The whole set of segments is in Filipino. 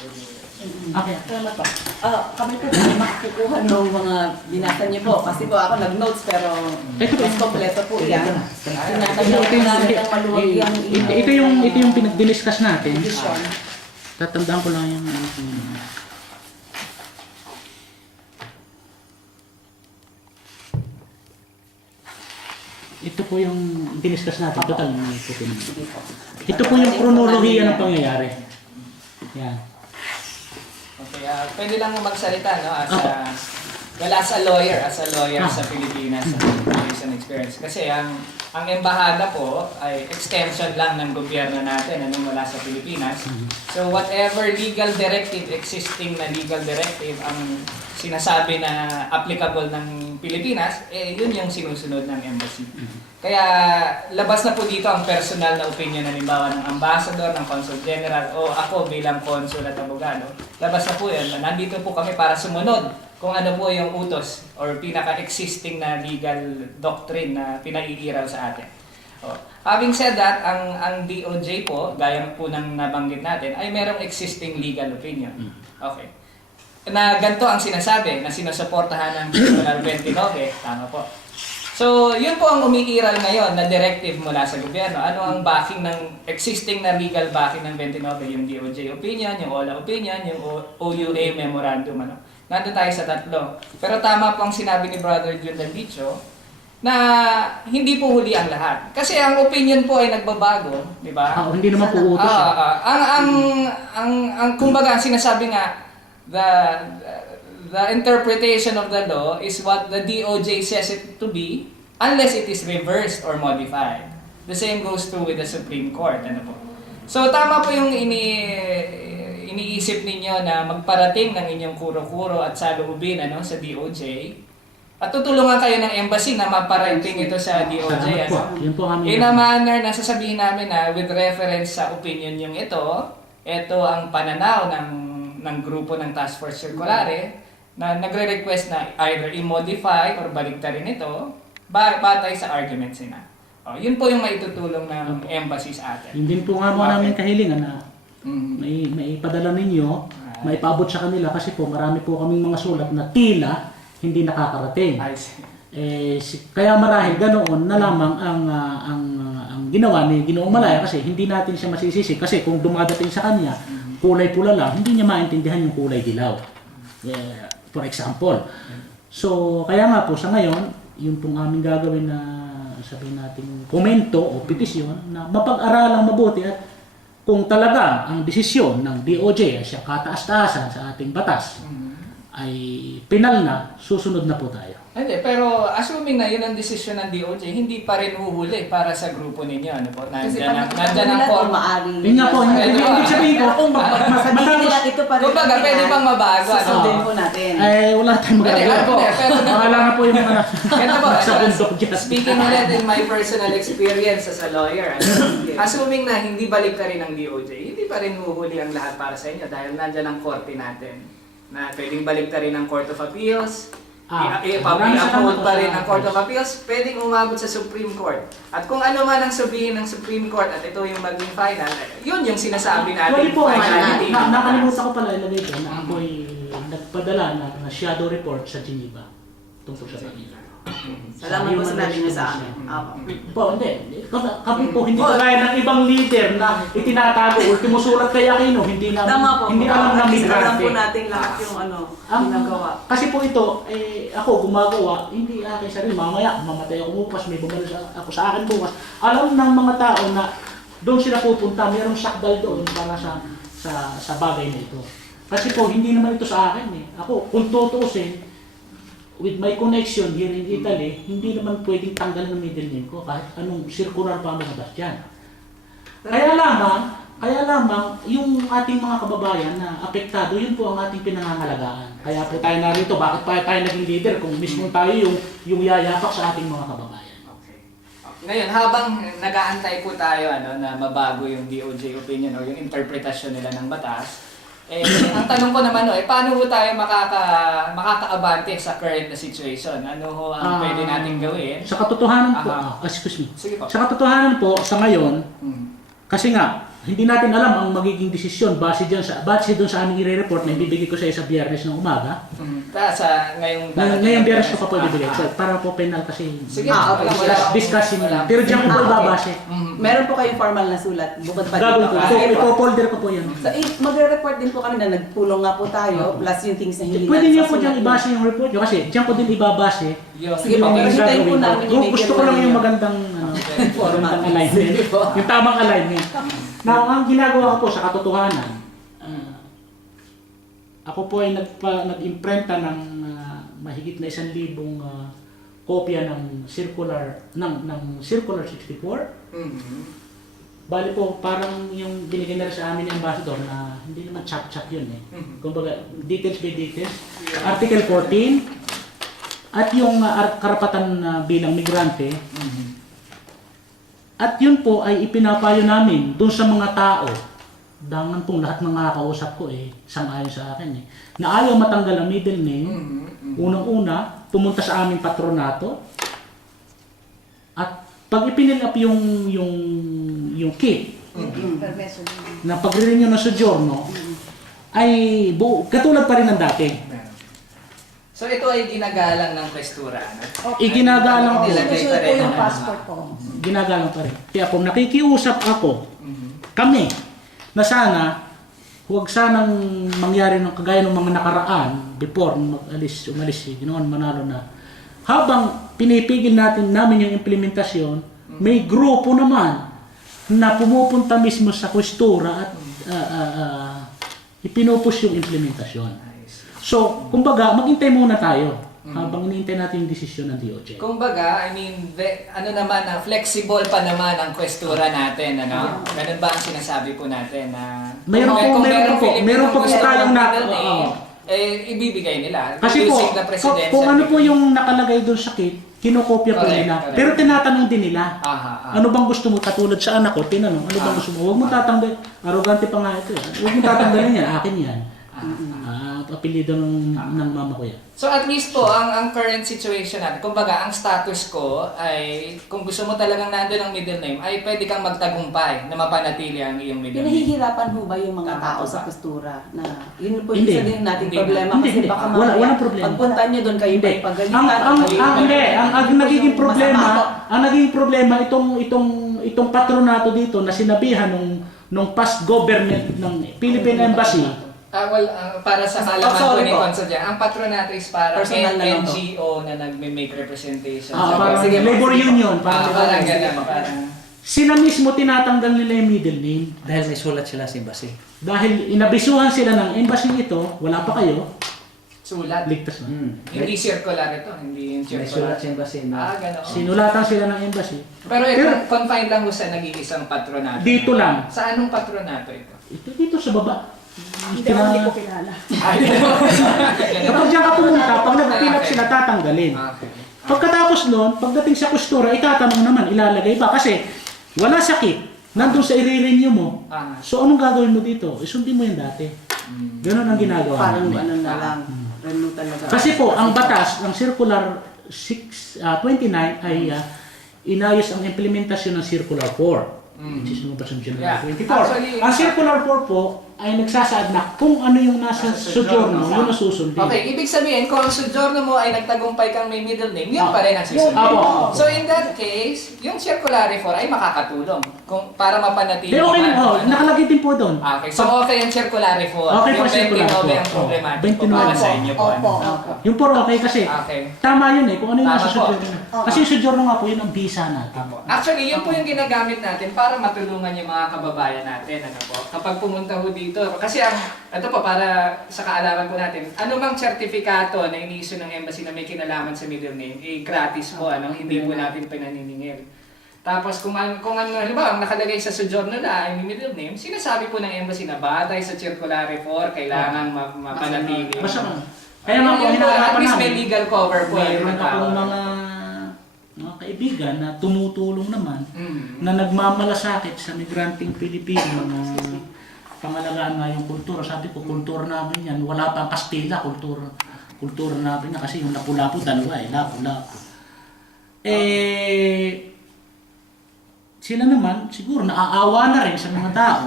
Okay. Salamat po. Kami po ay makakukuha ng mga binasa niyo po. Kasi po ako nag-notes pero mas kompleto po yan. Tinatagyan po namin ang maluwag yung Ito yung pinag-discuss natin. edition. Tatandaan ko lang yung ito po yung diniscuss natin. Total. Sige po. Ito po yung kronolohiya ng pangyayari. Yan. Okay, pwede lang magsalita, no? As a lawyer sa Pilipinas, recent experience. Kasi ang embahada po ay extension lang ng gobyerno natin, mula sa Pilipinas. So whatever legal directive, existing na legal directive, ang sinasabi na applicable ng Pilipinas, yun yung sinusunod ng embassy. Kaya labas na po dito ang personal na opinion halimbawa ng ambassador, ng consul general, o ako bilang consul at abogado. Labas na po yun. Nandito po kami para sumunod kung ano po yung utos or pinaka-existing na legal doctrine na pinaiiraw sa atin. Having said that, ang DOJ po, gaya po ng nabanggit natin, ay merong existing legal opinion. Okay. Na ganito ang sinasabi, na sinusuportahan ng General 29, tama po. So, yun po ang umiiral ngayon na directive mula sa gobyerno. Ano ang backing ng existing na legal backing ng 29? Yung DOJ opinion, yung OLA opinion, yung OUA memorandum. Nandun tayo sa tatlo. Pero tama po ang sinabi ni Brother Jun Dalbicho na hindi po huli ang lahat. Kasi ang opinion po ay nagbabago, di ba? Hindi naman po utos. Kumbaga, sinasabi nga, the interpretation of the law is what the DOJ says it to be unless it is reversed or modified. The same goes true with the Supreme Court. So tama po yung iniisip ninyo na magparating ng inyong kuro-kuro at saloobin sa DOJ. At tutulungan kayo ng embassy na maparating ito sa DOJ. Yun po kami. In a manner na sasabihin namin na with reference sa opinion yung ito ang pananaw ng grupo ng Task Force Circulare na nagre-request na either i-modify or baligtarin ito batay sa arguments nila. Yun po yung maitutulong ng embassy sa atin. Hindi po nga mo namin kahilingan na may padala ninyo, may paabot sa kanila kasi po marami po kaming mga sulat na tila hindi nakakarating. Kaya marahil ganoon na lamang ang ginawa ni Ginoong Malaya kasi hindi natin siya masisisi kasi kung dumadating sa kanya kulay pula lang, hindi niya maintindihan yung kulay dilaw. For example. So, kaya nga po sa ngayon, yung pong aming gagawin na sabihin natin komento o petisyon na mapag-aralang mabuti at kung talaga ang desisyon ng DOJ ay siya kataas-taasan sa ating batas ay pinal na, susunod na po tayo. Hindi, pero assuming na yun ang desisyon ng DOJ, hindi pa rin huhuli para sa grupo ninyo. Nandiyan ang form. Yun nga po, hindi sabihin ko, kung masabihin nila ito pa rin. Kumbaga, pwede pang mabago. Susundin po natin. Wala tayong magagawa. Wala na po yung mga sa bundok dyan. Speaking ulit in my personal experience as a lawyer, assuming na hindi balik ka rin ng DOJ, hindi pa rin huhuli ang lahat para sa inyo dahil nandiyan ang korte natin na pwedeng balik ka rin ng Court of Appeals, i-uphold pa rin ng Court of Appeals, pwedeng umabot sa Supreme Court. At kung ano man ang sabihin ng Supreme Court at ito yung maging final, yun yung sinasabi natin. Finality. Nakalimutan ko pala ilagay ko na ako'y nagpadala na shadow report sa Geneva tungkol sa kanila. Salamat po sa natin niyo sa amin. Po, hindi. Kami po, hindi kagaya ng ibang leader na itinatago. Ultimo sulat kay Aquino, hindi namin, Tama po. hindi alam na Alam po migrante. natin lahat yung ginagawa. Kasi po ito, ako gumagawa, hindi aking sarili. Mamaya, mamatay ako bukas, may bumalik ako sa akin bukas. Alam ng mga tao na doon sila pupunta, mayroong sakdal doon para sa bagay na ito. Kasi po, hindi naman ito sa akin eh. Ako, kung tutuusin, with my connection here in Italy, hindi naman pwedeng tanggal ng middle name ko kahit anong circular pa lumabas dyan. Kaya lamang, yung ating mga kababayan na apektado, yun po ang ating pinangangalagaan. Kaya po tayo narito, bakit pa tayo naging leader kung mismo tayo yung yayapak sa ating mga kababayan. Okay. Ngayon, habang nag-aantay po tayo na mabago yung DOJ opinion o yung interpretasyon nila ng batas, ang tanong ko naman paano ho tayo makakaabante sa current na situation? Ano ho ang pwede natin gawin? Sa katotohanan po, excuse me. Sige po. Sa katotohanan po, sa ngayon, kasi nga, hindi natin alam ang magiging desisyon base doon sa aming i-report na ibibigay ko sa iyo sa Biyernes ng umaga. Sa ngayong Ngayong Biyernes ko pa po ibibigay. So, para po penal kasi Sige, discussing lang. Pero diyan ko po ibabase. Meron po kayong formal na sulat bukod pa Gagawin dito. ko. So, ipo-folder ko po yan. So, magre-report din po kami na nagpulong nga po tayo plus yung things na hindi Pwede natin niyo sa po diyang sulat. ibase yung report niyo kasi diyan ko din ibabase Sige po, pero hintayin po namin yung gusto ko lang yung magandang magandang alignment. Yung tamang alignment. Now, ang ginagawa ko po sa katotohanan, ako po ay nag-imprenta ng mahigit na 1,000 kopya ng circular 64. Bali po, parang yung binigay na rin sa amin ng ambassador na hindi naman chap-chap yun eh. Kumbaga, details by details. Article 14, at yung karapatan bilang migrante. At yun po ay ipinapayo namin dun sa mga tao. Dangan pong lahat ng nakakausap ko sang-ayon sa akin na ayaw matanggal ang middle name. Unang-una, pumunta sa aming patronato. At pag ipinil up yung kit na pagre-renew ng sojourno, ay katulad pa rin ng dati. So ito ay ginagalang ng Questura, no? Iginagalang ko. Nilagay pa po rin yung ang- passport ko. Ginagalang pa rin. Kaya kung nakikiusap ako, kami, na sana, huwag sanang mangyari ng kagaya ng mga nakaraan before umalis si Ginoon Manalo na habang pinipigil namin yung implementasyon, may grupo naman na pumupunta mismo sa Questura at ipinupush yung implementasyon. So, kumbaga, maghintay muna tayo habang hinihintay natin yung desisyon ng DOJ. Kumbaga, I mean, flexible pa naman ang Questura natin, ano? Ganun ba ang sinasabi po natin na Meron po tayong ibibigay nila. Kasi po, Using the presidential kung ano po decree. yung nakalagay doon sa kit, kinokopya po Correct, nila. correct. Pero tinatanong din nila, Aha. ano bang gusto mo? Katulad sa anak ko, tinanong, ano bang gusto mo? Huwag mo tatanggal. Arrogante pa nga ito. Huwag mo tatanggalin yan. Akin yan. Apelido ng mama ko yan. So at least po, ang current situation natin, kumbaga ang status ko ay kung gusto mo talagang nandun ang middle name, ay pwede kang magtagumpay na mapanatili ang iyong middle name. Pinahihirapan ho ba yung mga Tama tao po sa ba? Questura na yun po Hindi. isa din nating Hindi. problema Hindi, kasi hindi. baka Walang problema. pagpunta nyo doon kayo Hindi. pa pagalitan. Ang nagiging problema itong patronato dito na sinabihan nung past government ng Philippine Embassy. Para sa kalaman po sorry ni po. Consul dyan, ang patronato is parang Personal na lang to. NGO na nagme-make representation. Parang sige, labor sige. union. Parang Parang ganun, parang... sila mismo tinatanggal nila yung middle name. Dahil may sulat sila sa embassy. Dahil inabisuhan sila ng embassy ito, wala pa kayo, Sulat. ligtas na. Hindi circular ito, hindi yung May circular. sulat sa embassy na Gano'n. Sinulatan sila ng embassy. Pero ito, confined lang mo sa nag-iisang patronato. Dito lang. Sa anong patronato ito? Ito dito sa baba. Hindi ko kilala. Kapag diyan ka pumunta, pag nag-fill up sila, tatanggalin. Okay. Pagkatapos nun, pagdating sa kustura, itatanong naman, ilalagay ba? Kasi wala sakit. Nandun sa i-renew mo. So anong gagawin mo dito? Isundin mo yung dati. Ganun ang ginagawa Parang namin. ano na lang. Renew talaga. Kasi po, ang batas, ang Circular 29 ay inayos ang implementasyon ng Circular 4. Which is lumabas ng January Yeah. 24. Actually, ang Circular 4 po ay nagsasaad na kung ano yung nasa sojourno, yun ang susundin. Okay, ibig sabihin, kung ang sojourno mo ay nagtagumpay kang may middle name, yun pa rin ang susundin. Opo. So in that case, yung circulary 4 ay makakatulong kung para mapanatili. Pero okay, ano. nakalagay din po doon. Okay, so okay yung circulary 4. Okay po, yung circular 29 4. ang problematic po 29. para sa inyo po. Opo. ano? Yung 4 okay kasi Okay. tama yun kung ano yung Tama nasa po. sojourno. Kasi yung sojourno nga po yun ang visa natin. Actually, yun po yung ginagamit natin para matulungan yung mga kababayan natin. Ano po? Kapag pumunta ho dito, kasi ito po para sa kaalaman po natin, ano mang sertifikato na iniisyu ng embassy na may kinalaman sa middle name, gratis po, hindi po natin pinaniningil. Tapos kung halimbawa, ang nakalagay sa sojourno na ay middle name, sinasabi po ng embassy na batay sa Circulary 4, kailangan mapanatili. Basta kaya nga po At hinaharapan least may namin. legal cover po. Mayroon akong mga kaibigan na tumutulong naman na nagmamalasakit sa migranteng Pilipino na pangalagaan nga yung kultura. Sabi ko, kultura namin yan. Wala pang Kastila, kultura namin na kasi yung Lapu-Lapu, dalawa lapu-lapu. sila naman siguro naaawa na rin sa mga tao.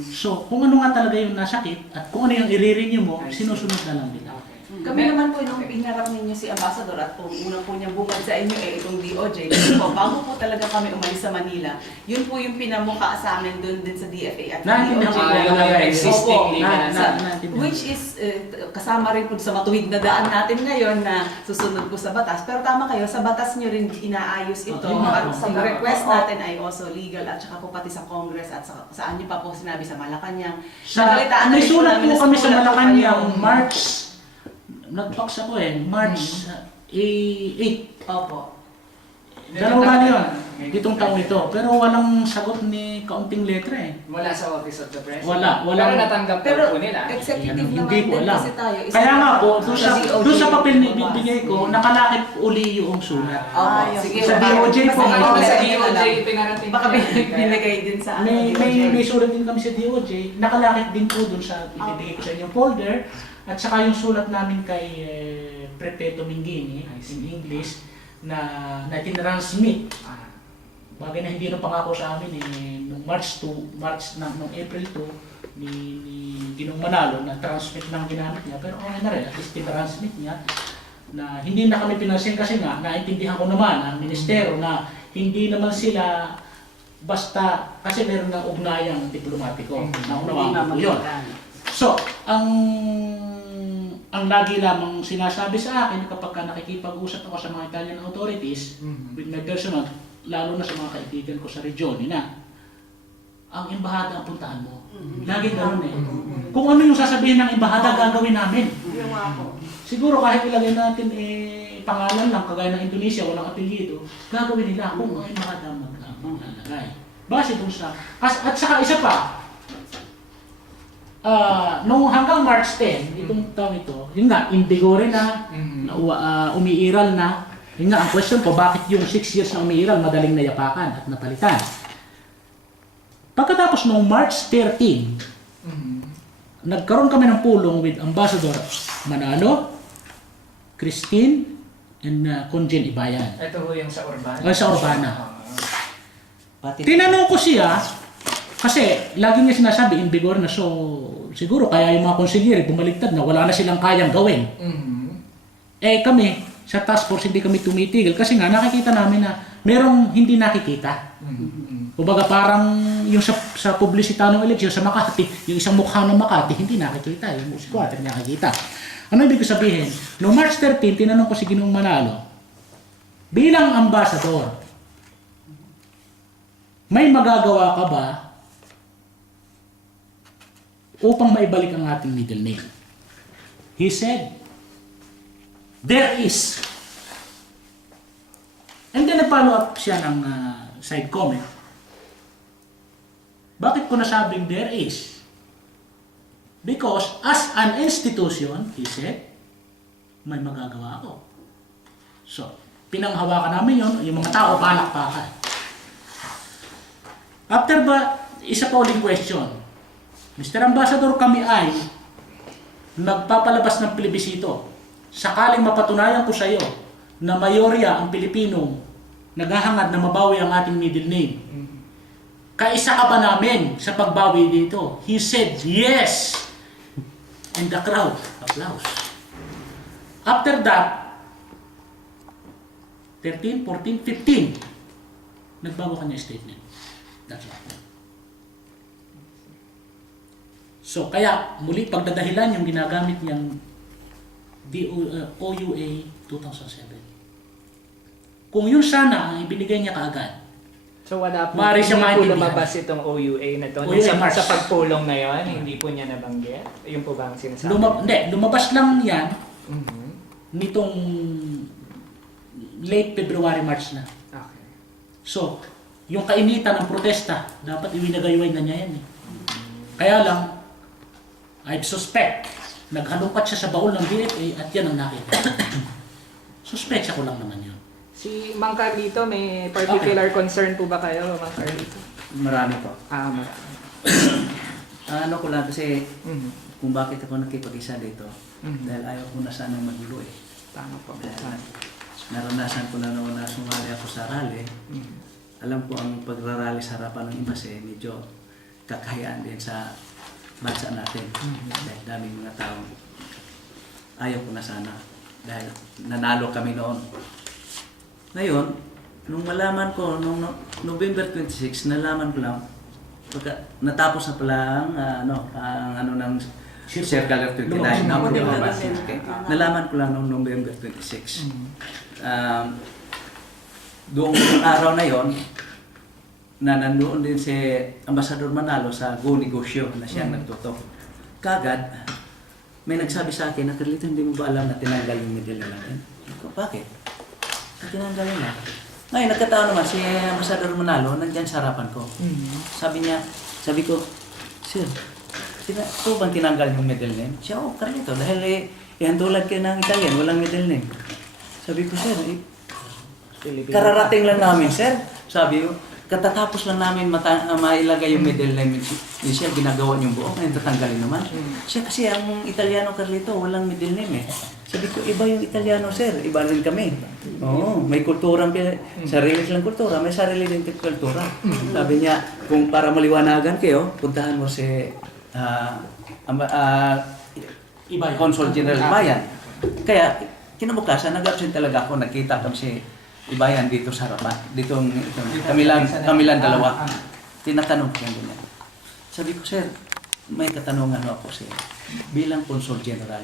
So, kung ano nga talaga yung nasakit at kung ano yung i-renew mo, sinusunod na lang nila. Kami naman po nung pinarap ninyo si Ambassador at kung una po niya bungad sa inyo itong DOJ, kasi po bago po talaga kami umalis sa Manila, yun po yung pinamukha sa amin doon din sa DFA at Naintindihan DOJ. ko yung existing Opo. legal. Which is kasama rin po sa matuwid na daan natin ngayon na susunod po sa batas. Pero tama kayo, sa batas nyo rin inaayos ito. Oo, At oo. sa request natin ay also legal at saka po pati sa Congress at saan nyo pa po sinabi sa Malacanang. Nabalitaan May rin po sulat namin po na kami sa sumulat po Malacanang, kayo. March, nag-fax ako March 8. Opo. Dalawa na yun, itong taong ito. Pero walang sagot ni kaunting letra Mula sa Office of the President. Wala. Pero natanggap Pero po nila. executive Hindi naman ko din alam. kasi tayo. Kaya nga po, doon sa papel na bumabas. ibibigay ko, nakalakip uli yung sulat. Opo, sige. Sa DOJ po, Basta Baka sa ibigay DOJ na lang. pinarating. Baka binigay din sa May sulat din kami sa DOJ, nakalakip din po doon sa ibibigay ko sa inyong folder, at saka yung sulat namin kay Prefeto Mingini in English na tinransmit. Bagay na hindi rin pangako sa amin nung nung April 2 ni Ginong Manalo na transmit lang ginamit niya, pero okay na rin, at least tinransmit niya na hindi na kami pinansin kasi nga naintindihan ko naman ang ministeryo na hindi naman sila basta kasi meron ng ugnayang diplomatiko. Naunawaan ko po yun. So, ang lagi lamang sinasabi sa akin kapag ka nakikipag-usap ako sa mga Italian authorities with my personal, lalo na sa mga kaibigan ko sa region, na ang embahada ang puntahan mo. Lagi ganoon Kung ano yung sasabihin ng embahada, gagawin namin. Yung nga po. Siguro kahit ilagay natin pangalan lang, kagaya ng Indonesia, walang apelyido, gagawin nila kung ang embahada maglalagay. Base dun sa... At saka isa pa, nung hanggang March 10, itong taon ito, yun nga, indigo rin na, umiiral na. Yun nga, ang question ko, bakit yung 6 years na umiiral, madaling nayapakan at napalitan? Pagkatapos nung March 13, nagkaroon kami ng pulong with Ambassador Manalo, Christine, and Conjen Ibayan. Ito po yung sa Urbana. Sa Urbana. Pati Tinanong ko siya, kasi lagi niya sinasabi, in vigor na, so siguro kaya yung mga konsilyere bumaliktad na wala na silang kayang gawin. Kami, sa task force, hindi kami tumitigil kasi nga nakikita namin na merong hindi nakikita. Kumbaga parang yung sa publicita ng eleksyon sa Makati, yung isang mukha ng Makati, hindi nakikita. Yung squatter nakikita. Ano ibig sabihin? Noong March 13, tinanong ko si Ginong Manalo, bilang ambassador, may magagawa ka ba upang maibalik ang ating middle name? He said, there is. And then nag-follow up siya ng side comment. Bakit ko nasabing there is? Because as an institution, he said, may magagawa ako. So, pinanghawakan namin yun, yung mga tao palakpakan. After ba, isa pa uling question. Mr. Ambassador, kami ay nagpapalabas ng plebisito. Sakaling mapatunayan ko sa iyo na mayorya ang Pilipinong naghahangad na mabawi ang ating middle name. Kaisa ka ba namin sa pagbawi dito? He said, yes! And the crowd, applause. After that, 13, 14, 15, nagbago kanya statement. That's all. So, kaya muli pagdadahilan yung ginagamit niyang OUA 2007. Kung yun sana ang ibinigay niya kaagad, So wala po, maaari siya hindi po maintindihan. lumabas itong OUA na to. OUA Sa, March. sa pagpulong na yon, hindi po niya nabanggit. Yun po ba ang sinasabi? lumabas lang yan Mhm. nitong late February, March na. Okay. So, yung kainitan ng protesta, dapat iwinagayway na niya yan Kaya lang, I suspect, naghalungkat siya sa baul ng DFA at yan ang nakita. Suspect ko lang naman yun. Si Mang Carlito, may particular concern po ba kayo, Mang Carlito? marami po. Marami. Ano ko lang kasi Mhm. kung bakit ako nakipag-isa dito. Mhm. Dahil ayaw ko na sanang magulo Tama po. Dahil naranasan ko na noon na sumali ako sa rally. Mhm. alam ko ang pagrarally sa harapan ng imbas medyo kakahiyaan din sa bansa natin. Dahil daming mga tao. Ayaw ko na sana. Dahil nanalo kami noon. Ngayon, nung malaman ko, nung November 26, nalaman ko lang, pagka natapos na pala ang ng Circular 29, okay. Nalaman ko lang noong November 26. Doong araw na yon, na nandoon din si Ambassador Manalo sa Go Negosyo na siyang nagtutok. Kagad, may nagsabi sa akin na, Carlito, hindi mo ba alam na tinanggal yung medalya natin? Ko, bakit? Tinanggal na. Ngayon, nagkataon naman si Ambassador Manalo nandyan sa harapan ko. Sabi ko, Sir, ito bang tinanggal yung middle name? Siya, Carlito, dahil yan tulad kayo ng Italian, walang middle name. Sabi ko, Sir, kararating lang namin, Sir. Sabi ko, katatapos lang namin mailagay yung middle name. Siya, ginagawa niyong buo, ngayon tatanggalin naman. Siya kasi ang Italiano, Carlito, walang middle name eh. Sabi ko, iba yung Italiano, Sir. Iba rin kami. Oo, may kulturang, sarili silang kultura, may sarili din kultura. Sabi niya, kung para maliwanagan kayo, puntahan mo si Consul General Ibayan. Kaya, kinabukasan, nag-absent talaga ako. Nakita kami si Ibayan dito sa harapan. Kami lang dalawa. Tinatanong ko yung ganyan. Sabi ko, Sir, may katanungan ako, Sir. Bilang Consul General,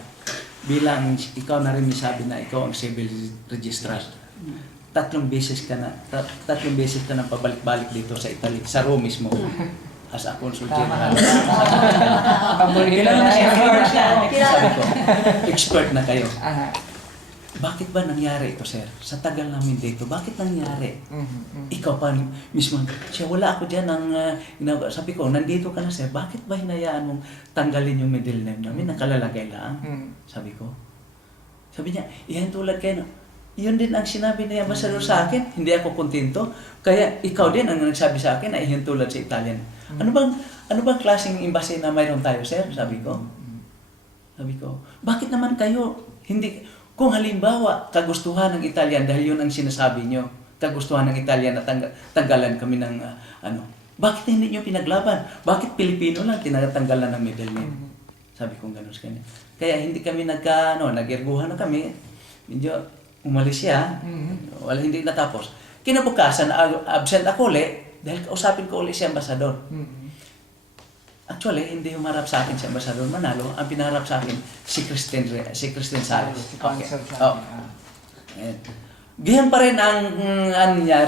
ikaw na rin sabi na ikaw ang civil registrar. Tatlong beses ka na pabalik-balik dito sa Italy, sa Rome mismo. As a Consul General. Sabi ko, expert na kayo. Bakit ba nangyari ito, Sir? Sa tagal namin dito, bakit nangyari? Ikaw pa mismo, siya, wala ako dyan sabi ko, nandito ka na, Sir, bakit ba hinayaan mong tanggalin yung middle name namin? Nakalalagay lang. Sabi ko. Sabi niya, yan tulad kayo. Yun din ang sinabi na Ambassador sa akin, hindi ako kontento. Kaya ikaw din ang nagsabi sa akin na iyan tulad sa Italian. Ano bang klaseng embassy na mayroon tayo, Sir? Sabi ko. Bakit naman kayo hindi... Kung halimbawa, kagustuhan ng Italian, dahil yun ang sinasabi nyo, kagustuhan ng Italian na tanggalan kami ng bakit hindi nyo pinaglaban? Bakit Pilipino lang tinatanggalan ng middle name? Sabi ko gano'n sa kanya. Kaya hindi kami nag-erguhan na kami, medyo umalis siya, wala, hindi natapos. Kinabukasan, absent ako ulit, dahil kausapin ko ulit si Ambassador. Actually, hindi humarap sa akin si Ambassador Manalo. Ang pinaharap sa akin, si Christine Sales. Okay. Ganyan pa rin ang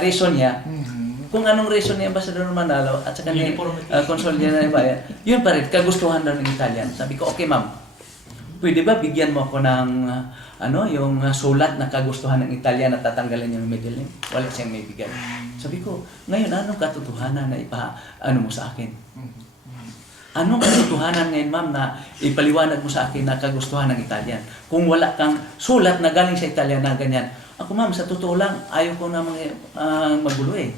reason niya. Kung anong reason ni Ambassador Manalo at saka ni Consul General Ibayan, yun pa rin, kagustuhan daw ng Italian. Sabi ko, okay ma'am, pwede ba bigyan mo ako ng yung sulat na kagustuhan ng Italian at tatanggalin yung middle name? Wala siyang may bigay. Sabi ko, ngayon anong katotohanan na mo sa akin? Anong katotohanan ngayon, ma'am, na ipaliwanag mo sa akin na kagustuhan ng Italian? Kung wala kang sulat na galing sa Italian na ganyan. Ako, ma'am, sa totoo lang, ayaw ko na magulo eh.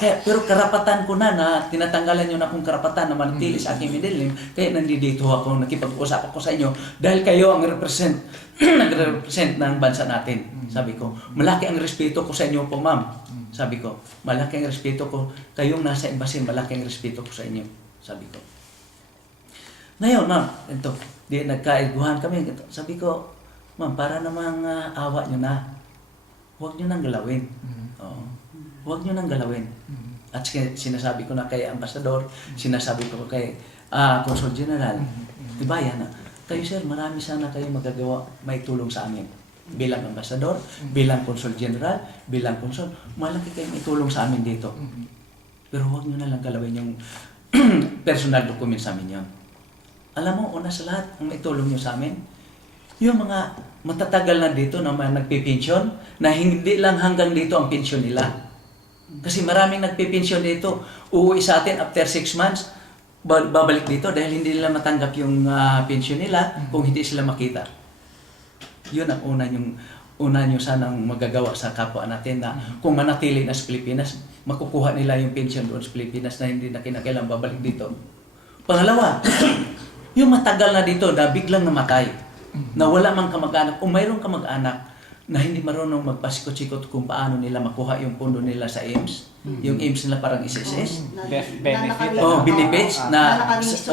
Pero karapatan ko na tinatanggalan nyo na akong karapatan na manatili sa aking middle name. Kaya nandito ako, nakipag-usap ako sa inyo dahil kayo ang nag-represent ng bansa natin. Sabi ko, malaki ang respeto ko sa inyo po, ma'am. Sabi ko, malaki ang respeto ko. Kayong nasa embassy, malaki ang respeto ko sa inyo. Sabi ko. Ngayon, ma'am, nagkaiguhan kami. Sabi ko, ma'am, para namang awa nyo na, huwag nyo nang galawin. Oo. Huwag nyo nang galawin. At sinasabi ko na kay Ambassador, sinasabi ko kay Consul General, Ibayan na, kayo sir, marami sana kayo magagawa, may tulong sa amin. Bilang Ambassador, bilang Consul General, bilang Consul, malaki kayong itulong sa amin dito. Pero huwag nyo na lang galawin yung personal documents sa amin yun. Alam mo, una sa lahat, ang itulong nyo sa amin, yung mga matatagal na dito na mga nagpipensyon, na hindi lang hanggang dito ang pensyon nila. Kasi maraming nagpipensyon dito, uuwi sa atin after 6 months, babalik dito dahil hindi nila matanggap yung pensyon nila kung hindi sila makita. Yun ang una nyo sanang magagawa sa kapwa natin na kung manatili na sa Pilipinas, makukuha nila yung pensyon doon sa Pilipinas na hindi na kinakailangan babalik dito. Pangalawa, yung matagal na dito na biglang namatay, na wala mang kamag-anak, o mayroong kamag-anak na hindi marunong magpasikot-sikot kung paano nila makuha yung pondo nila sa AIMS. Yung AIMS nila parang SSS. Benefit. Oh, benefits na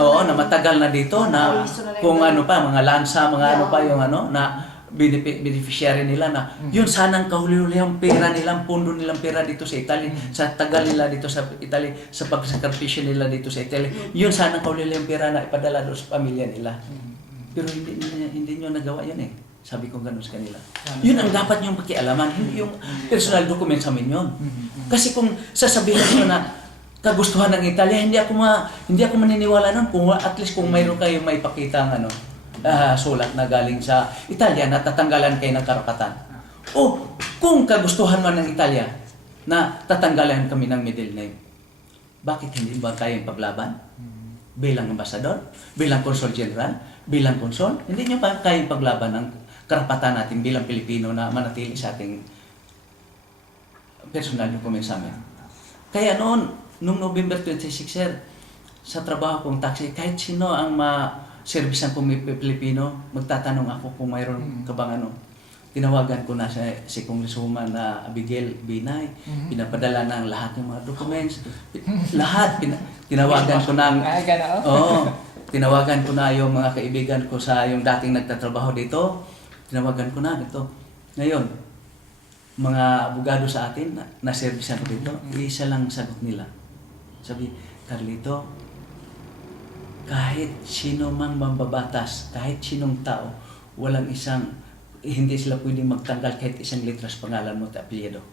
na matagal na dito na kung ano pa mga lansa, mga ano pa yung ano na beneficiary nila na yun sanang kahuli-huli ang pera nila, ang pondo nilang pera dito sa Italy, sa tagal nila dito sa Italy, sa pagsakripisyo nila dito sa Italy. Yun sanang kahuli-huli ang pera na ipadala doon sa pamilya nila. Pero hindi nyo nagawa yun eh. Sabi ko gano'n sa kanila. Yun ang dapat niyong pakialaman, hindi yung personal document sa amin yun. Kasi kung sasabihin nyo na kagustuhan ng Italia, hindi ako maniniwala nun kung at least kung mayroon kayo may pakita ng sulat na galing sa Italia na tatanggalan kayo ng karapatan. O kung kagustuhan man ng Italia na tatanggalan kami ng middle name, bakit hindi ba tayong paglaban? Bilang ambasador, bilang consul general, bilang consul, hindi nyo pa kayang paglaban ng karapatan natin bilang Pilipino na manatili sa ating personal document sa amin. Kaya noon, nung November 26, sir, sa trabaho kong taxi, kahit sino ang ma-servisan kong Pilipino, magtatanong ako kung mayroon ka bang ano. Tinawagan ko na si Congresswoman na Abigail Binay, pinapadala ng lahat ng mga documents, lahat, tinawagan ko ng, tinawagan ko na yung mga kaibigan ko sa yung dating nagtatrabaho dito, tinawagan ko na ito. Ngayon, mga abogado sa atin na servisan ko dito, isa lang sagot nila. Sabi, Carlito, kahit sino mang mambabatas, kahit sinong tao, hindi sila pwedeng magtanggal kahit isang letras pangalan mo at apelyido.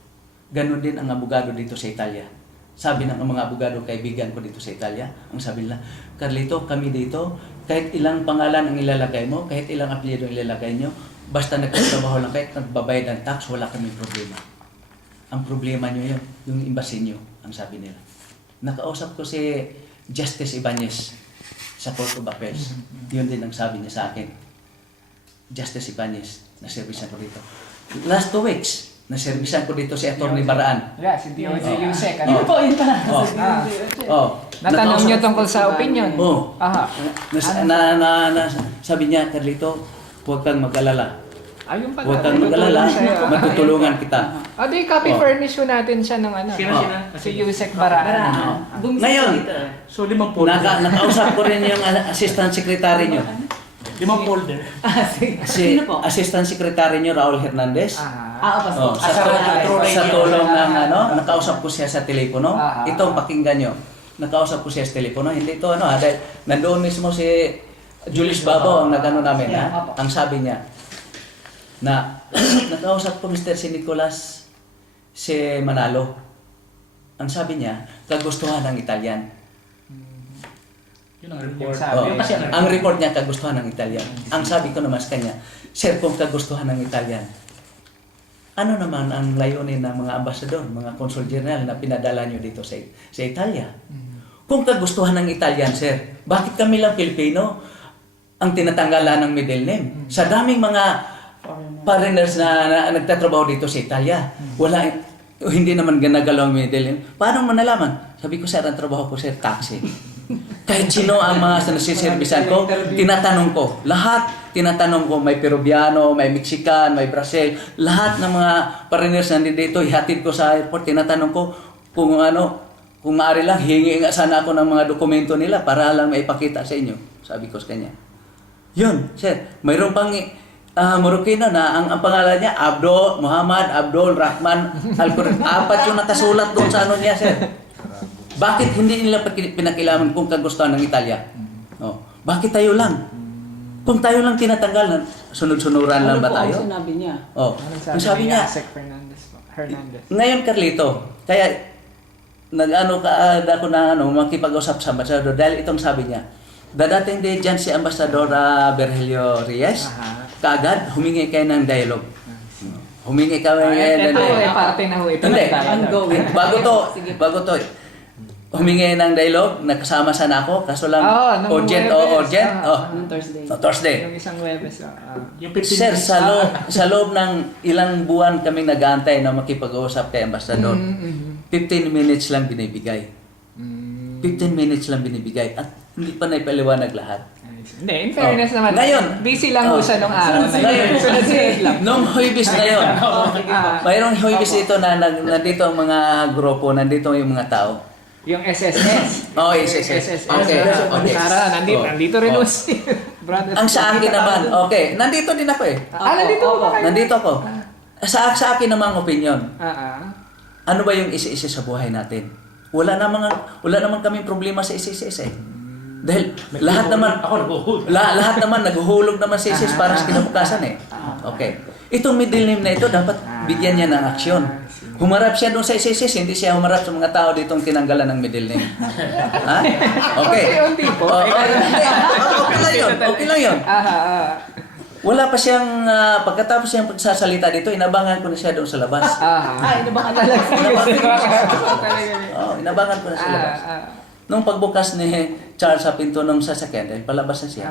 Ganon din ang abogado dito sa Italia. Sabi ng mga abogado kaibigan ko dito sa Italia, ang sabi nila, Carlito, kami dito, kahit ilang pangalan ang ilalagay mo, kahit ilang apelyido ang ilalagay nyo, basta nagtatrabaho lang kahit nagbabayad ng tax, wala kami problema. Ang problema nyo yun, yung embassy nyo, ang sabi nila. Nakausap ko si Justice Ibanez sa Court of Appeals. Yun din ang sabi niya sa akin. Justice Ibanez, na-servisan ko dito. Last 2 weeks, na-servisan ko dito si Atty. Baraan. Yeah, si DOJ Yusek. Yun po, yun pala. Natanong niyo tungkol sa opinion? Oo. Aha. Sabi niya, Carlito, huwag kang mag-alala. Ayun pala. Huwag kang mag-alala, matutulungan kita. Di copy furnish ko natin siya ng ano. Sino? Si Yusek Baraan. Ngayon, So, 5 folder. nakausap ko rin yung assistant secretary nyo. 5 folder. Si Sino po? assistant secretary nyo, Raul Hernandez. Pasko. Sa tulong ng nakausap ko siya sa telepono. Ah. Ito, pakinggan nyo. Nakausap ko siya sa telepono. Hindi ito, dahil nandoon mismo si Julius Babaw ang nagano namin, Ang sabi niya, na nakausap ko Mr. si Nicolas si Manalo. Ang sabi niya, kagustuhan ng Italian. Yun ang report. Ang report niya, kagustuhan ng Italian. Ang sabi ko naman sa kanya, sir, kung kagustuhan ng Italian, ano naman ang layunin ng mga ambasador, mga consul general na pinadala nyo dito sa Italia? Kung kagustuhan ng Italian, sir, bakit kami lang Pilipino ang tinatanggalan ng middle name? Sa daming mga foreigners na nagtatrabaho dito sa Italia, hindi naman ginagalaw ang middle name. Paano mo nalaman? Sabi ko, sir, ang trabaho ko, sir, taxi. Kahit sino ang mga nasiservisan ko, tinatanong ko. Lahat, tinatanong ko. May Peruviano, may Mexican, may Brazil. Lahat ng mga foreigners na dito, ihatid ko sa airport. Tinatanong ko kung maaari lang, hingi nga sana ako ng mga dokumento nila para lang maipakita sa inyo. Sabi ko sa kanya. Yun, sir. Mayroon pang Morocano na ang pangalan niya, Muhammad Abdul Rahman Al-Quran. 4 yung nakasulat doon sa ano niya, sir. Bakit hindi nila pinakilaman kung kagustuhan ng Italia? Bakit tayo lang? Kung tayo lang tinatanggal, sunod-sunuran lang ba tayo? Ano po ang sinabi niya? Ang sabi niya, Hernandez. ngayon Carlito, kaya ako na makipag-usap sa ambassador dahil itong sabi niya, dadating din dyan si Ambassador Virgilio Reyes, kaagad humingi kayo ng dialogue. Humingi kayo ng dialogue. Parte na ho ito. Hindi. Ongoing. Bago to. Humingi ng dialogue, nakasama sana ako, kaso lang nung urgent. Noong Thursday. Thursday. Yung isang Webes. Yung 15 Sir, minutes. sa loob ng ilang buwan kaming nag-aantay na makipag-uusap kay Ambassador, 15 minutes lang binibigay. 15 minutes lang binibigay at hindi pa naipaliwanag lahat. Hindi, in fairness naman. Ngayon. Busy lang ho siya nung araw. Ngayon. Sunod-sunod. Nung Huwebes na yun, mayroong Huwebes dito na nandito ang mga grupo, nandito yung mga tao. Yung SSS. Oh, SSS. Okay. Sara, nandito rin Oh. ho si brother. Ang sa akin naman, okay, nandito din ako eh. Nandito ba kayo? Nandito ako. Sa akin namang opinion, ano ba yung isa-isa sa buhay natin? Wala naman kaming problema sa isa-isa eh. Dahil lahat naman naghuhulog naman sa isa para sa kinabukasan eh. Okay. Itong middle name na ito dapat bigyan niya ng aksyon. Humarap siya doon sa isa-isa, hindi siya humarap sa mga tao ditong tinanggalan ng middle name. Ha? Okay. Unti po. Okay lang yun. Wala pa siyang, pagkatapos siyang pagsasalita dito, inabangan ko na siya doon sa labas. Inabangan talaga. Inabangan ko na sa labas. Nung pagbukas ni Charles sa pinto ng sasakyan, dahil palabas na siya,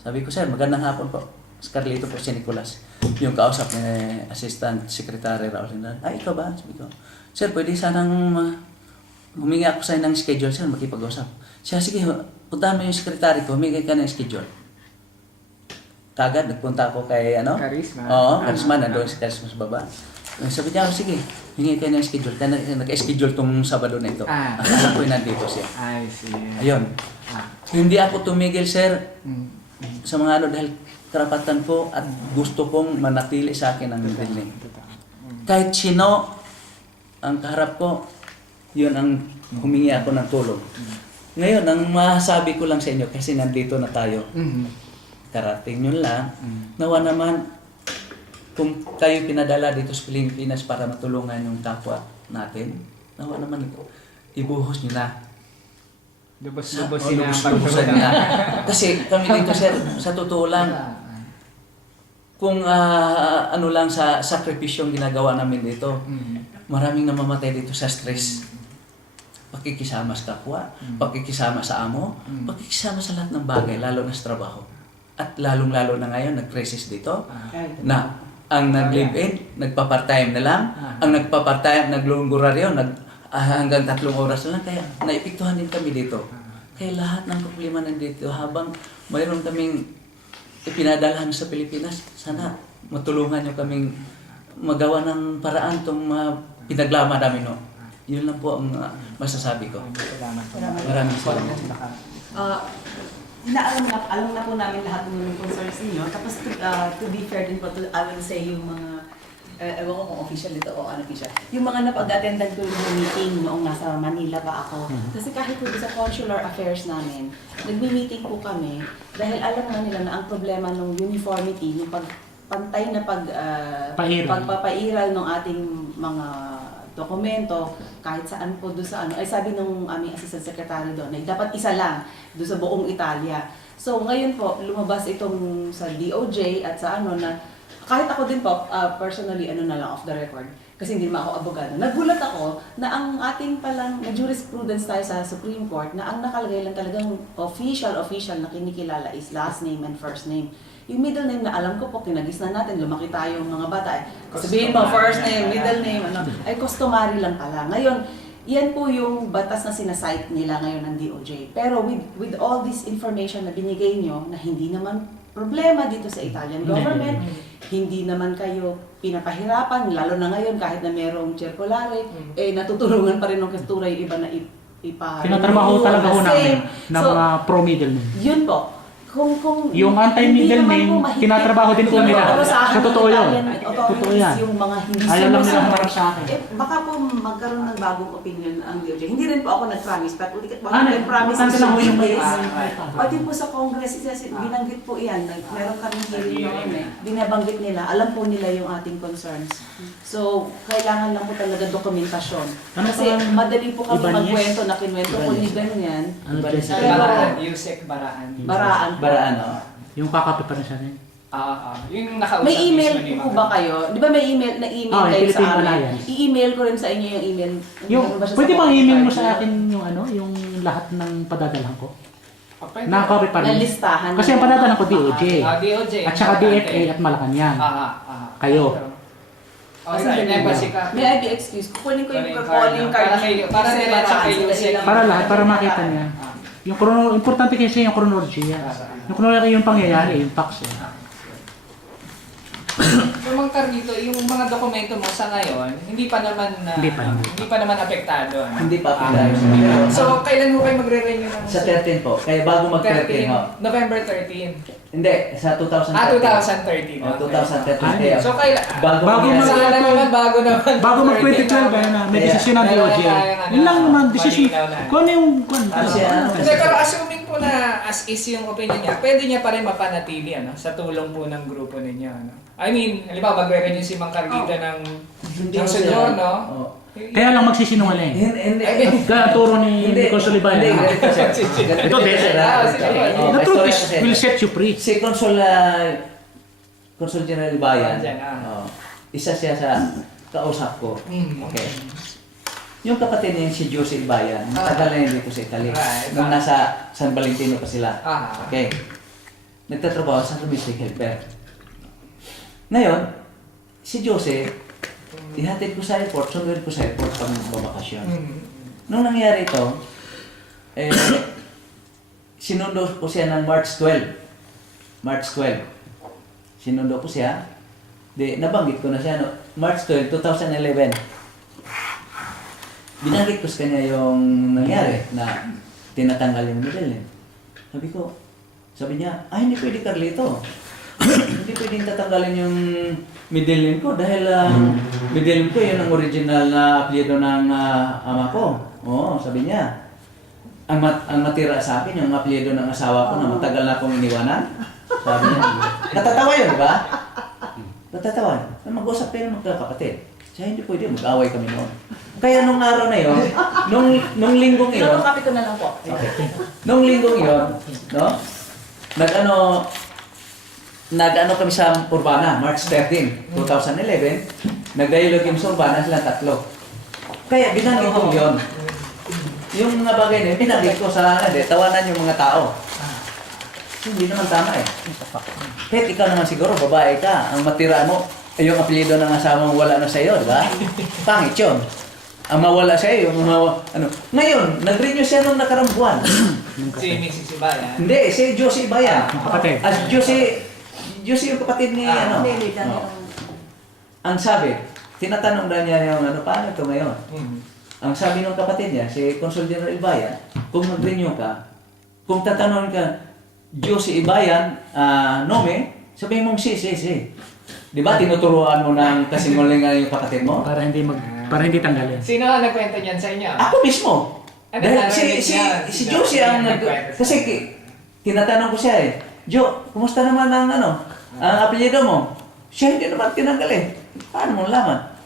sabi ko, sir, magandang hapon po. Carlito po si Nicolas. Yung kausap ni Assistant Secretary Raul Hindran. Ay, ikaw ba? Sabi ko, sir, pwede sanang humingi ako sa'yo ng schedule, sir, makipag-usap. Siya, sige, puntahan mo yung secretary ko, humingi ka ng schedule. Kagad, nagpunta ako kay, Charisma. Oo, Charisma, nandoon si Charisma sa baba. Sabi niya, sige, hingi kayo ng schedule. Kaya nag-schedule tong Sabado na ito. Akala ko nandito siya. I see. Ayun. Hindi ako tumigil, sir, sa mga dahil karapatan ko at gusto kong manatili sa akin ang middle name. Kahit sino ang kaharap ko, yun ang humingi ako ng tulong. Ngayon, ang masasabi ko lang sa inyo, kasi nandito na tayo, karating yun lang, nawa naman, kung kayo pinadala dito sa Pilipinas para matulungan yung kapwa natin, nawa naman ibuhos nyo na. Lubos-lubosin na ang Lubos-lubosin pagtulong. na. Kasi kami dito, sir, sa totoo lang, kung ano lang sa sakripisyong ginagawa namin dito, maraming namamatay dito sa stress. Pakikisama sa kapwa, pakikisama sa amo, pakikisama sa lahat ng bagay, lalo na sa trabaho. At lalong-lalo na ngayon, nag-crisis dito, na ang nag-live-in, nagpa-part-time na lang, ang nagpa-part-time, naglungguraryo, hanggang 3 oras na lang, kaya naipiktuhan din kami dito. Kaya lahat ng problema nandito, habang mayroon kaming ipinadalhan sa Pilipinas, sana matulungan nyo kaming magawa ng paraan itong pinaglama namin. No? Yun lang po ang masasabi ko. Maraming salamat. Alam na po namin lahat ng concerns ninyo. Tapos to be fair din po, I will say yung mga, ewan ko kung official dito o unofficial, yung mga napag-attendan ko yung meeting noong nasa Manila pa ako. Kasi kahit po sa consular affairs namin, nagmi-meeting po kami dahil alam na nila na ang problema ng uniformity, yung pantay na pagpapairal ng ating mga dokumento, kahit saan po doon sa ay sabi nung aming assistant secretary doon, ay dapat isa lang doon sa buong Italia. So ngayon po, lumabas itong sa DOJ at sa na, kahit ako din po, personally, na lang off the record, kasi hindi naman ako abogado. Nagulat ako na ang ating palang, na jurisprudence tayo sa Supreme Court, na ang nakalagay lang talagang official na kinikilala is last name and first name. Yung middle name na alam ko po, kinagis na natin, lumaki tayo mga bata. Sabihin mo, first name, middle name, ay customary lang pala. Ngayon, yan po yung batas na sinasite nila ngayon ng DOJ. Pero with all this information na binigay nyo, na hindi naman problema dito sa Italian government, hindi naman kayo pinapahirapan, lalo na ngayon kahit na merong circulare, natutulungan pa rin ng kastura yung iba na Tinatrabaho talaga ho namin ng mga pro-middle name. Yun po. Kung yung anti-middle name, tinatrabaho din po nila. Sa totoo yun. Totoo yan. Yung mga hindi ayaw lang nila humarap sa akin. Baka po magkaroon ng bagong opinion ang DOJ. Hindi rin po ako nag-promise, but nag-promise importante lang ho yung may pati po sa Congress, binanggit po yan. Meron kaming hearing noon binabanggit nila, alam po nila yung ating concerns. So, kailangan lang po talaga dokumentasyon. Kasi madali po kami magkwento na kinwento ko ni ganyan. Yusek Baraan. Baraan, yung kakape pa rin siya rin. Yung nakausap may email mismo ni po ba kayo? Di ba may email kayo sa amin? Alliance. I-email ko rin sa inyo yung email. Pwede bang email mo sa akin yung lahat ng padadalhan ko? Nakakopy pa rin. Nalistahan. Kasi ang padadalhan ko DOJ. DOJ. At saka DFA at Malacanang. Kayo. May I be excused? Kukunin ko yung calling card. Para diretso kay Yusek. Para lahat, para makita niya. Importante kasi yung chronology yan. Yung kunwari yung pangyayari, yung tax eh. So, Mang Carlito, yung mga dokumento mo sa ngayon, hindi pa naman hindi pa naman apektado. Ano? Hindi pa Ah, pinag- so, kailan mo kayo magre-renew ng Sa 13 po. Kaya bago mag-13 ho. November 13. Hindi, sa 2013. 2013. Oh, Okay. 2013. Kaya, So, kailan? bago Bago mangyari. Sana naman, bago naman. Bago mag 2012, ayun na, may Kaya- desisyon ng Meron na DOJ. tayong ano, Yun lang naman, desisyon. malinaw na. Kung ano yung, Kasi ano, Hindi, pero assuming po na as is yung opinion niya, pwede niya pa rin mapanatili ano, sa tulong po ng grupo ninyo. Ano? I mean, halimbawa, magre-renew si Mang Carlito ng Hindi ko senior, siya- no? Oh. Kaya lang magsisinungaling. Hindi. Kaya turo ni Consul Ibayan. Hindi, ganito sir. Ganito Ito, sir, ah, ganito, sige, sir. sige. Oh, The may truth story is, kasi. will set you free. Si Consul General Bayan, Dyan, isa siya sa kausap ko. Okay. Yung kapatid niya si Jose Bayan, matagal na yun dito sa Italy. Right. Nung nasa San Valentino pa sila. Ah. Okay. Nagtatrabaho sa domestic helper. Ngayon, si Jose, ihatid ko sa airport, sunduin ko sa airport pag babakasyon. Nung nangyari ito, sinundo ko siya ng March 12. March 12. Sinundo ko siya. Nabanggit ko na siya, no? March 12, 2011. Binanggit ko sa kanya yung nangyari na tinatanggal yung middle name. Sabi niya, hindi pwede Carlito. Hindi pwedeng tatanggalin yung middle name ko dahil middle name ko yun ang original na apelyido ng ama ko. Oo, sabi niya. Ang matira sa akin yung apelyido ng asawa ko na matagal na akong iniwanan. Sabi niya. Natatawa yun, di ba? Natatawa. Mag-usap kayo ng magkakapatid. Siya hindi pwede, mag-away kami noon. Kaya nung araw na yun, nung linggong yun, Copy ko na lang po. okay. Nung linggong yun, no? Nag-ano kami sa Urbana, March 13, 2011. Nag-dialogue kami sa Urbana, silang tatlo. Kaya binanggit ko yun. Yung mga bagay na yun, binanggit ko sa tawanan yung mga tao. Hindi naman tama eh. Kahit ikaw naman siguro, babae ka, ang matira mo, yung apelyido ng asawa mo wala na sa iyo, di ba? Pangit yun. Ang mawala sa iyo, ano. Ngayon, nag-renew siya nung nakarang buwan. Si Mrs. Ibayan. Hindi, si Josie Bayan. Kapatid. As Josie yung kapatid ni ano. Hindi, Daniel. Ang sabi, tinatanong na niya yung ano, paano ito ngayon? Ang sabi ng kapatid niya, si Consul General Ibayan, kung mag-renew ka, kung tatanungin ka, Josie Ibayan, nome, sabihin mong si. Di ba, tinuturuan mo ng kasingulingan yung kapatid mo? Para hindi tanggalin. Sino ang nagkwento niyan sa inyo? Ako mismo. Ano, Dahil narinig si niya? Josie ang Nagkwento kasi tinatanong ko siya eh, Jo, kumusta naman ang ang apelyido mo? Siya hindi naman tinanggal eh. Paano mo nalaman?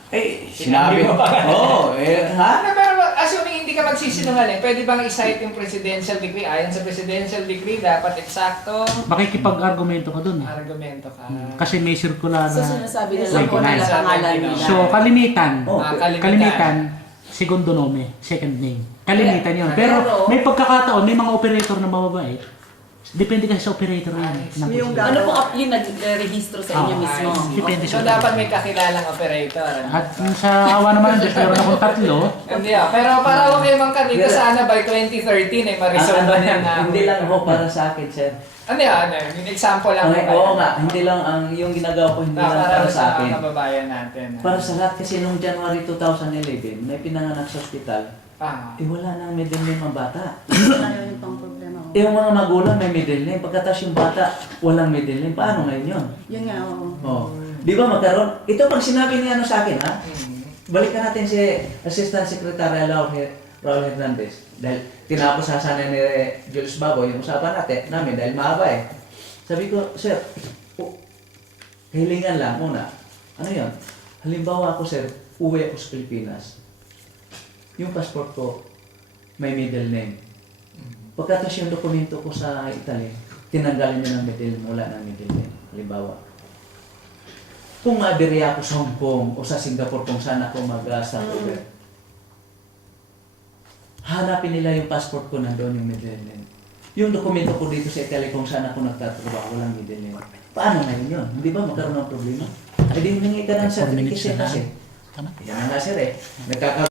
Sinabi mo pa. Oo, ha? Pero assuming hindi ka magsisinungaling, pwede bang i-cite yung presidential decree? Ayon sa presidential decree, dapat eksakto Makikipag-argumento ka dun eh. argumento ka. Kasi may circular So, na sinasabi nila kung ano 29. nila pangalan nila. So, kalimitan. Oh, Kalimitan, segundo nome, second name. Kalimitan yun. Pero Pero- may pagkakataon, may mga operator na mababait. Depende kasi sa operator yan. ng Yung presidente. Ano po yung nag-register sa inyo Ah, mismo? Depende So sa dapat may kakilalang operator. At sa awa naman ng Diyos, meron akong tatlo. Hindi pero para ako kay Mang Carlito, sana by 2013 ma-resolve Ang- na na. Hindi lang ho para sa akin, sir. Ano yung example lang. Oo nga, hindi lang yung ginagawa ko, hindi lang Para para sa sa akin. mga kababayan natin. Para sa lahat kasi nung January 2011, may pinanganak sa ospital. Wala nang middle name ang bata. Ano yung pang problema ko? Yung mga magulang may middle name, pagkatapos yung bata walang middle name. Paano ngayon yun? Yun nga, oo. Oh. Di ba magkaroon? Ito pag sinabi niya sa akin, ha? Balikan natin si Assistant Secretary Raul Hernandez. Dahil tinapos sa sana ni Julius Baboy yung usapan namin dahil mahaba eh. Sabi ko, sir, hilingan lang muna. Ano yun? Halimbawa ako, sir, uwi ako sa Pilipinas. Yung passport ko, may middle name. Pagkatapos yung dokumento ko sa Italy, tinanggalin niya ng middle name, wala ng middle name. Halimbawa. Kung maabirya ako sa Hong Kong o sa Singapore kung saan ako mag-stopover, hanapin nila yung passport ko nandoon yung middle name. Yung dokumento ko dito sa Italy kung saan ako nagtatrabaho, walang middle name. Paano ngayon yun? Hindi ba magkaroon ng problema? Ay di humingi ka ng 4 minutes certificate na kasi. Tama. Yan na nga sir eh.